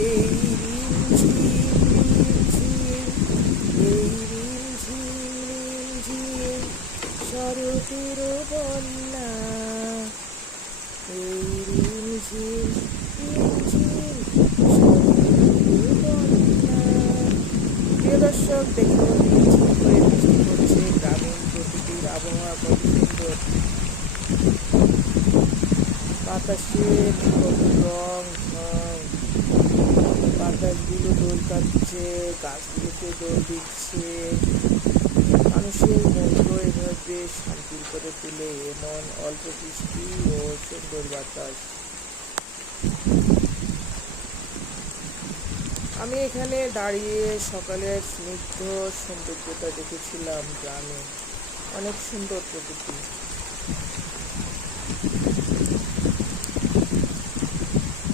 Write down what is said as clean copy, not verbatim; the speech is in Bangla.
এই রিমঝিম রিমঝিম, এই রিমঝিম রিমঝিম শরতের বন্যা, এই রিমঝিম রিমঝিম শরতের বন্যা। প্রিয় দর্শক, দেখুন ঝিম করে বৃষ্টি পড়ছে, গ্রামীণ প্রকৃতির আবহাওয়া কত সুন্দর। বাতাসের কত রং ঢং, বাতাসগুলো দোল কাটছে, গাছগুলোকে দোল দিচ্ছে, মানুষের মনকে এভাবে শান্তির করে তুলে এমন অল্প বৃষ্টি ও সুন্দর বাতাস। আমি এখানে দাঁড়িয়ে সকালের স্নিগ্ধ সৌন্দর্যতা দেখেছিলাম। গ্রামে অনেক সুন্দর প্রকৃতি।